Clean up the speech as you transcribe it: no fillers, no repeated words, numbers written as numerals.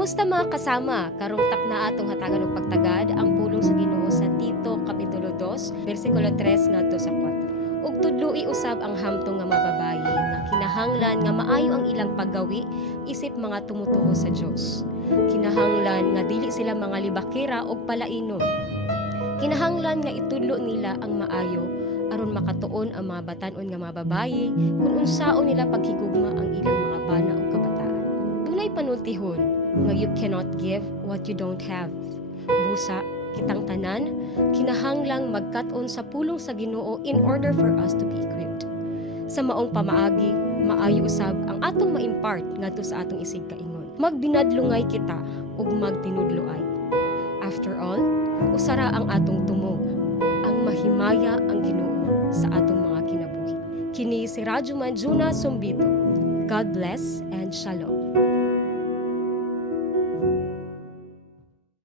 Kamusta mga kasama? Karungtak na atong hatagan og pagtagad ang pulong sa Ginoo sa Tito kapitulo 2, bersikulo 3 ngadto sa 4. Ug tudloi usab ang hamtong nga mababayi nga kinahanglan nga maayo ang ilang paggawi isip mga tumutuo sa Dios. Kinahanglan nga dili sila mga libakera og palainon. Kinahanglan nga itudlo nila ang maayo aron makatuon ang mga batan-on nga mababayi kung unsaon nila paghigugma ang ilang mga bana o kabataan. Dunay panultihon nga you cannot give what you don't have. Busa, kitang tanan, kinahanglang magkat-on sa pulong sa Ginoo in order for us to be equipped. Sa maong pamaagi, maayo usab ang atong ma-impart ngadto sa atong isig kaingon. Magbinadlungay kita ug magtinudloay. After all, usara ang atong tumog, ang mahimaya ang Ginoo sa atong mga kinabuhi. Kini si Radyo Manjuna Sumbito. God bless and shalom.